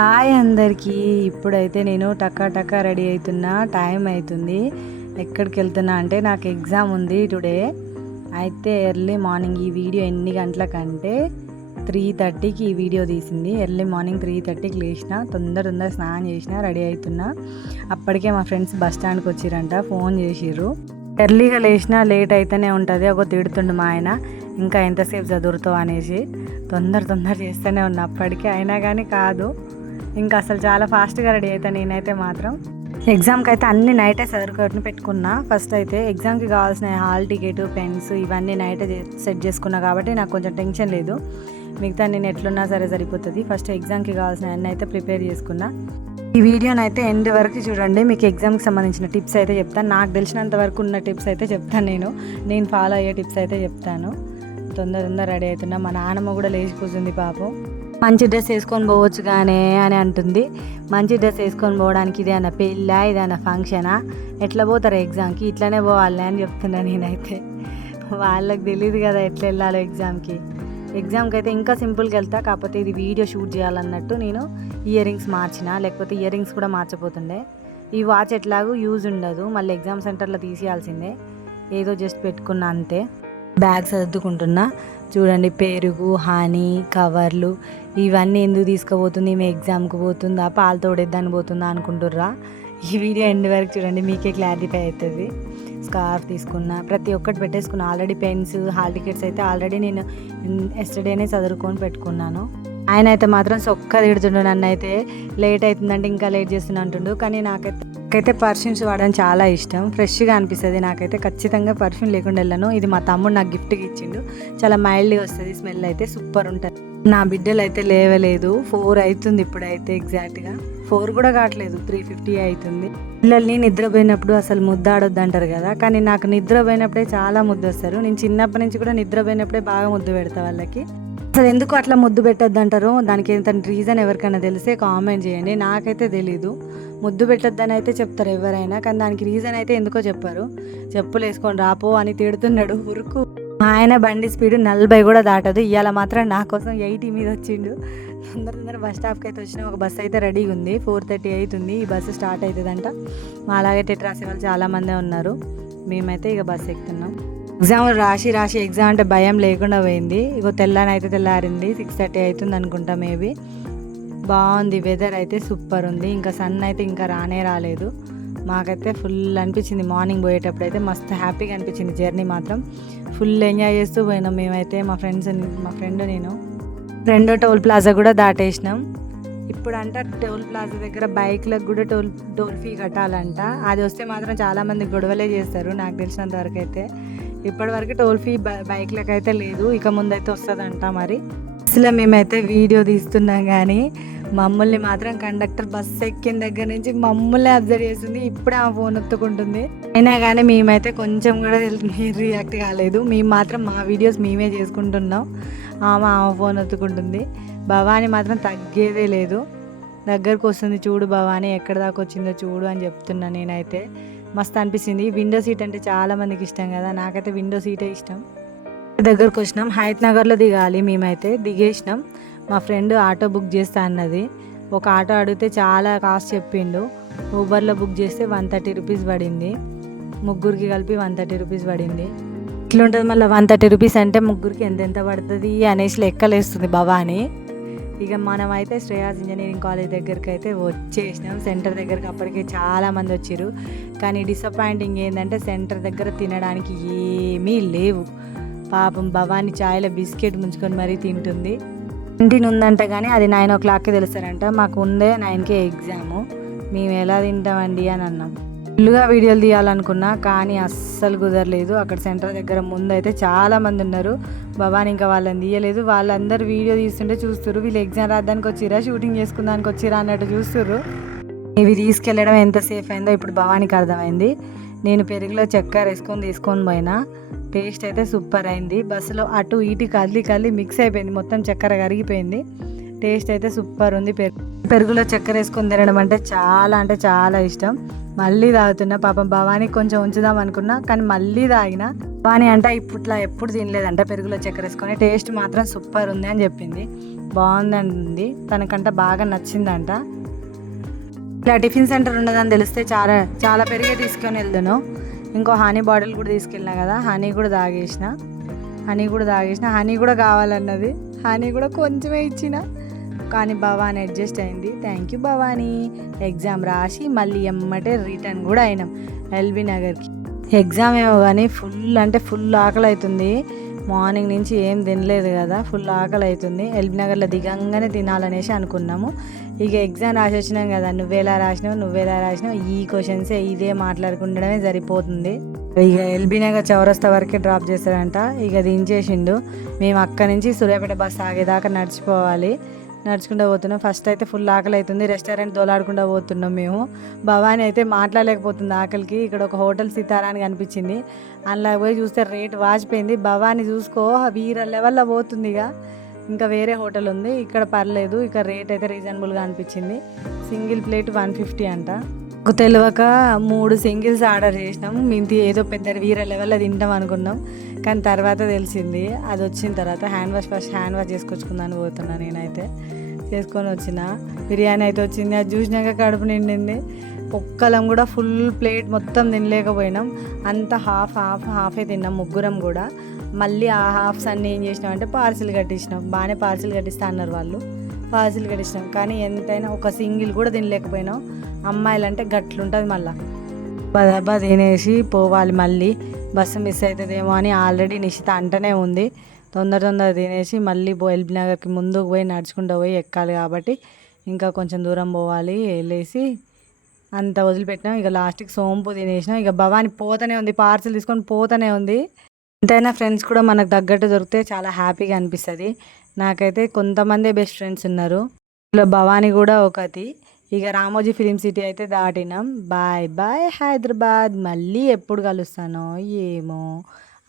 Hi అందరికీ. ఇప్పుడైతే నేను టకా రెడీ అవుతున్నా. టైం అవుతుంది. ఎక్కడికి వెళ్తున్నా అంటే నాకు ఎగ్జామ్ ఉంది టుడే. అయితే ఎర్లీ మార్నింగ్ ఈ వీడియో ఎన్ని గంటలకంటే 3:30కి ఈ వీడియో తీసింది. ఎర్లీ మార్నింగ్ 3:30కి లేచిన, తొందర స్నానం చేసిన, రెడీ అవుతున్నా. అప్పటికే మా ఫ్రెండ్స్ బస్ స్టాండ్కి వచ్చిరంట, ఫోన్ చేసిర్రు. ఎర్లీగా లేచినా లేట్ అయితేనే ఉంటుంది. ఒక తిడుతుండు మా ఆయన, ఇంకా ఎంతసేపు చదువుతావు అనేసి. తొందర చేస్తూనే ఉన్నా అప్పటికే. అయినా కానీ కాదు, ఇంకా అసలు చాలా ఫాస్ట్గా రెడీ అవుతాను నేనైతే మాత్రం. ఎగ్జామ్కి అయితే అన్ని నైటే చదువుకొని పెట్టుకున్నా. ఫస్ట్ అయితే ఎగ్జామ్కి కావాల్సిన హాల్ టికెట్, పెన్స్ ఇవన్నీ నైటే సెట్ చేసుకున్నా కాబట్టి నాకు కొంచెం టెన్షన్ లేదు. మిగతా నేను ఎట్లున్నా సరే సరిపోతుంది. ఫస్ట్ ఎగ్జామ్కి కావాల్సిన అన్నీ అయితే ప్రిపేర్ చేసుకున్నా. ఈ వీడియోని అయితే ఎండ్ వరకు చూడండి. మీకు ఎగ్జామ్కి సంబంధించిన టిప్స్ అయితే చెప్తాను. నాకు తెలిసినంత వరకు ఉన్న టిప్స్ అయితే చెప్తాను. నేను ఫాలో అయ్యే టిప్స్ అయితే చెప్తాను. తొందర రెడీ అవుతున్నా. మా నాన్నమ్మ కూడా లేచి కూర్చుంది పాపం. మంచి డ్రెస్ వేసుకొని పోవచ్చు కానీ అని అంటుంది. మంచి డ్రెస్ వేసుకొని పోవడానికి ఇదేనా పెళ్ళా, ఇదేనా ఫంక్షనా, ఎట్లా పోతారు ఎగ్జామ్కి? ఇట్లనే పోవాలి అని చెప్తున్నా నేనైతే. వాళ్ళకి తెలియదు కదా ఎట్లా వెళ్ళాలో ఎగ్జామ్కి అయితే ఇంకా సింపుల్గా వెళ్తా. కాకపోతే ఇది వీడియో షూట్ చేయాలన్నట్టు నేను ఇయర్ రింగ్స్ మార్చిన, లేకపోతే ఇయర్ రింగ్స్ కూడా మార్చపోతుండే. ఈ వాచ్ ఎట్లాగూ యూజ్ ఉండదు, మళ్ళీ ఎగ్జామ్ సెంటర్లో తీసేయాల్సిందే. ఏదో జస్ట్ పెట్టుకున్నా అంతే. బ్యాగ్ సర్దుకుంటున్నా. చూడండి, పెరుగు, హనీ, కవర్లు ఇవన్నీ ఎందుకు తీసుకుపోతుంది, ఈమె ఎగ్జామ్కి పోతుందా, పాలు తోడేద్దాన్ని పోతుందా అనుకుంటుర్రా? ఈ వీడియో ఎండ్ వరకు చూడండి, మీకే క్లారిఫై అవుతుంది. స్కార్ఫ్ తీసుకున్నా, ప్రతి ఒక్కటి పెట్టేసుకున్నా. ఆల్రెడీ పెన్స్, హాల్ టికెట్స్ అయితే ఆల్రెడీ నేను ఎస్టర్డేనే చదువుకొని పెట్టుకున్నాను. ఆయన అయితే మాత్రం సొక్క తిడుతుండు నన్ను. అయితే లేట్ అవుతుందంటే ఇంకా లేట్ చేస్తున్నా అంటుండు. కానీ నాకైతే పర్ఫ్యూమ్స్ వాడడం చాలా ఇష్టం. ఫ్రెష్గా అనిపిస్తుంది నాకైతే. ఖచ్చితంగా పర్ఫ్యూమ్ లేకుండా వెళ్ళను. ఇది మా తమ్ముడు నాకు గిఫ్ట్గా ఇచ్చిండు. చాలా మైల్డ్గా వస్తుంది, స్మెల్ అయితే సూపర్ ఉంటుంది. నా బిడ్డలు అయితే లేవలేదు. 4 అవుతుంది ఇప్పుడైతే. ఎగ్జాక్ట్గా 4 కూడా కావట్లేదు, 3:50 అవుతుంది. పిల్లల్ని నిద్రపోయినప్పుడు అసలు ముద్దాడొద్దు అంటారు కదా, కానీ నాకు నిద్రపోయినప్పుడే చాలా ముద్దు వస్తారు. నేను చిన్నప్పటి నుంచి కూడా నిద్రపోయినప్పుడే బాగా ముద్దు పెడతా వాళ్ళకి. అసలు ఎందుకు అట్లా ముద్దు పెట్టద్దు అంటారు, దానికి ఎంత రీజన్ ఎవరికైనా తెలిస్తే కామెంట్ చేయండి. నాకైతే తెలీదు. ముద్దు పెట్టొద్దని అయితే చెప్తారు ఎవరైనా, కానీ దానికి రీజన్ అయితే ఎందుకో చెప్పారు. చెప్పులు వేసుకొని రాపో అని తిడుతున్నాడు ఉరుకు. మా ఆయన బండి స్పీడ్ 40 కూడా దాటదు. ఇవాళ మాత్రం నా కోసం 80 మీద వచ్చిండు. తొందర బస్ స్టాప్కి అయితే వచ్చిన. ఒక బస్సు అయితే రెడీగా ఉంది, 4:30 అవుతుంది. ఈ బస్సు స్టార్ట్ అవుతుందంట. మా అలాగే టెట్ రాసే వాళ్ళు చాలామందే ఉన్నారు. మేమైతే ఇక బస్సు ఎక్కుతున్నాం. ఎగ్జామ్ రాసి ఎగ్జామ్ అంటే భయం లేకుండా పోయింది. ఇగో తెల్లానైతే తెల్లారింది, 6:30 అవుతుంది అనుకుంటా మేబీ. బాగుంది, వెదర్ అయితే సూపర్ ఉంది. ఇంకా సన్ అయితే ఇంకా రాలేదు. మాకైతే ఫుల్ అనిపించింది. మార్నింగ్ పోయేటప్పుడు అయితే మస్తు హ్యాపీగా అనిపించింది. జర్నీ మాత్రం ఫుల్ ఎంజాయ్ చేస్తూ పోయినాం మేమైతే. మా ఫ్రెండ్ నేను. రెండో టోల్ ప్లాజా కూడా దాటేసినాం. ఇప్పుడు అంట టోల్ ప్లాజా దగ్గర బైక్లకు కూడా టోల్ ఫీ కట్టాలంట. అది వస్తే మాత్రం చాలామంది గొడవలే చేస్తారు నాకు తెలిసినంత వరకు అయితే. ఇప్పటివరకు టోల్ ఫీ బైక్లకు అయితే లేదు, ఇక ముందైతే వస్తుందంట. మరి అసలు మేమైతే వీడియో తీస్తున్నాం కానీ మమ్మల్ని మాత్రం కండక్టర్ బస్సు ఎక్కిన దగ్గర నుంచి మమ్మల్ని అబ్జర్వ్ చేస్తుంది. ఇప్పుడే ఆ ఫోన్ ఒత్తుకుంటుంది. అయినా కానీ మేమైతే కొంచెం కూడా రియాక్ట్ కాలేదు. మేము మాత్రం మా వీడియోస్ మేమే చేసుకుంటున్నాం. ఆమె ఫోన్ ఒత్తుకుంటుంది. భవానీ మాత్రం తగ్గేదే లేదు. దగ్గరకు వస్తుంది, చూడు భవానీ ఎక్కడ దాకా వచ్చిందో చూడు అని చెప్తున్నా నేనైతే. మస్తు అనిపించింది. విండో సీట్ అంటే చాలా మందికి ఇష్టం కదా, నాకైతే విండో సీటే ఇష్టం. దగ్గరకు వచ్చినాం. హయత్ నగర్లో దిగాలి. మేమైతే దిగేసినాం. మా ఫ్రెండ్ ఆటో బుక్ చేస్తా అన్నది. ఒక ఆటో అడిగితే చాలా కాస్ట్ చెప్పిండు. ఊబర్లో బుక్ చేస్తే 130 రూపీస్ పడింది. ముగ్గురికి కలిపి 130 రూపీస్ పడింది. ఇట్లుంటుంది మళ్ళీ 130 రూపీస్ అంటే ముగ్గురికి ఎంత పడుతుంది అనేసి లెక్కలేస్తుంది భవానీ. ఇక మనమైతే శ్రేయాస్ ఇంజనీరింగ్ కాలేజ్ దగ్గరికి అయితే వచ్చేసినాం. సెంటర్ దగ్గరికి అప్పటికే చాలామంది వచ్చారు. కానీ డిసప్పాయింటింగ్ ఏంటంటే సెంటర్ దగ్గర తినడానికి ఏమీ లేవు. పాపం భవానీ ఛాయ్లో బిస్కెట్ ముంచుకొని మరీ తింటుంది. ఇంటిని ఉందంట కానీ అది 9 o'clockకి తెలుస్తారంట. మాకు ఉందే 9కే ఎగ్జాము. మేము ఎలా తింటామండి అని అన్నాం. ఫుల్గా వీడియోలు తీయాలనుకున్నా కానీ అస్సలు కుదరలేదు. అక్కడ సెంటర్ దగ్గర ముందు అయితే చాలామంది ఉన్నారు. భవానీ ఇంకా వాళ్ళని తీయలేదు. వాళ్ళందరూ వీడియో తీస్తుంటే చూస్తుర్రు. వీళ్ళు ఎగ్జామ్ రాయడానికి వచ్చిరా, షూటింగ్ చేసుకుందానికి వచ్చిరా అన్నట్టు చూస్తుర్రు. ఇవి తీసుకెళ్ళడం ఎంత సేఫ్ అయిందో ఇప్పుడు భవానీకి అర్థమైంది. నేను పెరుగులో చక్కెర తీసుకొని పోయినా. టేస్ట్ అయితే సూపర్ అయింది. బస్సులో అటు ఇటు కదిలి మిక్స్ అయిపోయింది. మొత్తం చక్కెర కరిగిపోయింది. టేస్ట్ అయితే సూపర్ ఉంది. పెరుగులో చక్కెర వేసుకొని తినడం అంటే చాలా ఇష్టం. మళ్ళీ తాగుతున్నా. పాపం భవానీ కొంచెం ఉంచుదాం అనుకున్నా, కానీ మళ్ళీ తాగిన. భవానీ అంట ఇప్పట్లో ఎప్పుడు తినలేదంట పెరుగులో చక్కెర వేసుకొని. టేస్ట్ మాత్రం సూపర్ ఉంది అని చెప్పింది. బాగుందండి, తనకంట బాగా నచ్చిందంట. ఇలా టిఫిన్ సెంటర్ ఉండదని తెలిస్తే చాలా పెరిగే తీసుకొని వెళ్దాను. ఇంకో హనీ బాటిల్ కూడా తీసుకెళ్ళినా కదా, హనీ కూడా తాగేసిన. హనీ కూడా కావాలన్నది. హనీ కూడా కొంచెమే ఇచ్చిన, కానీ భవానీ అడ్జస్ట్ అయింది. Thank you Bhavani. ఎగ్జామ్ రాసి మళ్ళీ ఎమ్మటే రిటర్న్ కూడా అయినాం ఎల్బీ నగర్కి. ఎగ్జామ్ ఏమో కానీ ఫుల్ ఆకలి అవుతుంది. మార్నింగ్ నుంచి ఏం తినలేదు కదా, ఫుల్ ఆకలి అవుతుంది. ఎల్బీ నగర్లో దిగంగానే తినాలనేసి అనుకున్నాము. ఇక ఎగ్జామ్ రాసి వచ్చినాం కదా, నువ్వేలా రాసినావు ఈ క్వశ్చన్సే ఇదే మాట్లాడుకుండడమే సరిపోతుంది. ఇక ఎల్బీ నగర్ చౌరస్తా వరకే డ్రాప్ చేస్తారంట. ఇక దించేసిండు. మేము అక్కడి నుంచి సూర్యాపేట బస్ ఆగేదాకా నడుచుకుంటూ పోతున్నాం. ఫస్ట్ అయితే ఫుల్ ఆకలి అవుతుంది. రెస్టారెంట్ దోలాడుకుంటూ పోతున్నాం మేము. భవానీ అయితే మాట్లాడలేకపోతుంది ఆకలికి. ఇక్కడ ఒక హోటల్ సితారా అని కనిపించింది. అందులో పోయి చూస్తే రేట్ వాచిపోయింది. భవానీ చూసుకో వీర లెవెల్లో పోతుంది. ఇంకా వేరే హోటల్ ఉంది, ఇక్కడ పర్లేదు. ఇక రేట్ అయితే రీజనబుల్గా అనిపించింది. సింగిల్ ప్లేట్ 150 అంట. తెలియక 3 సింగిల్స్ ఆర్డర్ చేసినాము. మేము ఏదో పెద్ద వీర లెవెల్లో తింటాం అనుకున్నాం, కానీ తర్వాత తెలిసింది. అది వచ్చిన తర్వాత ఫస్ట్ హ్యాండ్ వాష్ చేసుకొచ్చుకుందాన్ని పోతున్నా. నేనైతే చేసుకొని వచ్చిన. బిర్యానీ అయితే వచ్చింది. అది చూసినాక కడుపు నిండింది. ఒక్కలం కూడా ఫుల్ ప్లేట్ మొత్తం తినలేకపోయినాం. అంతా హాఫే తిన్నాం ముగ్గురం కూడా. మళ్ళీ ఆ హాఫ్స్ అన్నీ ఏం చేసినాం అంటే పార్సిల్ కట్టించినాం. బాగానే పార్సిల్ కట్టిస్తా అన్నారు వాళ్ళు. పార్సిల్ కట్టించినాం, కానీ ఎంతైనా ఒక సింగిల్ కూడా తినలేకపోయినాం. అమ్మాయిలు అంటే గట్లుంటుంది. మళ్ళీ దబ్బా తినేసి పోవాలి. మళ్ళీ బస్సు మిస్ అవుతుందేమో అని ఆల్రెడీ నిశిత అంటనే ఉంది. తొందర తినేసి మళ్ళీ ఎల్బీ నగర్కి ముందుకు పోయి నడుచుకుంటూ పోయి ఎక్కాలి కాబట్టి ఇంకా కొంచెం దూరం పోవాలి. వెళ్ళేసి అంత వదిలిపెట్టినాం. ఇక లాస్ట్కి సోంపు తినేసినాం. ఇక భవానీ పోతూనే ఉంది, పార్సిల్ తీసుకొని పోతూనే ఉంది. ఎంతైనా ఫ్రెండ్స్ కూడా మనకు తగ్గట్టు దొరికితే చాలా హ్యాపీగా అనిపిస్తుంది. నాకైతే కొంతమంది బెస్ట్ ఫ్రెండ్స్ ఉన్నారు, ఇలా భవానీ కూడా ఒకటి. ఇక రామోజీ ఫిలిం సిటీ అయితే దాటినాం. బాయ్ హైదరాబాద్. మళ్ళీ ఎప్పుడు కలుస్తానో ఏమో.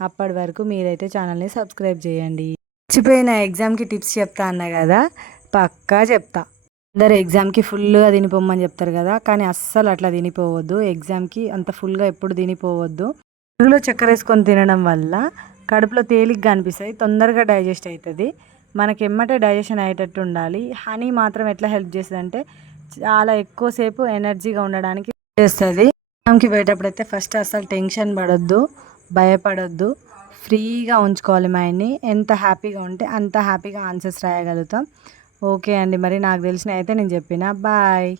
అప్పటి వరకు మీరైతే ఛానల్ని సబ్స్క్రైబ్ చేయండి. మర్చిపోయిన ఎగ్జామ్కి టిప్స్ చెప్తా అన్నా కదా, పక్కా చెప్తా. అందరు ఎగ్జామ్కి ఫుల్గా తినిపోమని చెప్తారు కదా, కానీ అస్సలు అట్లా తినిపోవద్దు. ఎగ్జామ్కి అంత ఫుల్గా ఎప్పుడు తినిపోవద్దు. పెరుగులో చక్కెర వేసుకొని తినడం వల్ల కడుపులో తేలిగ్గా అనిపిస్తుంది, తొందరగా డైజెస్ట్ అవుతుంది. మనకి ఎమ్మటే డైజెషన్ అయ్యేటట్టు ఉండాలి. హనీ మాత్రం ఎట్లా హెల్ప్ చేస్తుంది అంటే చాలా ఎక్కువసేపు ఎనర్జీగా ఉండడానికి చేస్తుంది. ఎగ్జామ్కి పోయేటప్పుడు అయితే ఫస్ట్ అసలు టెన్షన్ పడొద్దు, భయపడొద్దు. ఫ్రీగా ఉంచుకోవాలి మైండ్ని. ఎంత హ్యాపీగా ఉంటే అంత హ్యాపీగా ఆన్సర్స్ రాయగలుగుతాం. ఓకే అండి, మరి నాకు తెలిసిన అయితే నేను చెప్పిన. బాయ్.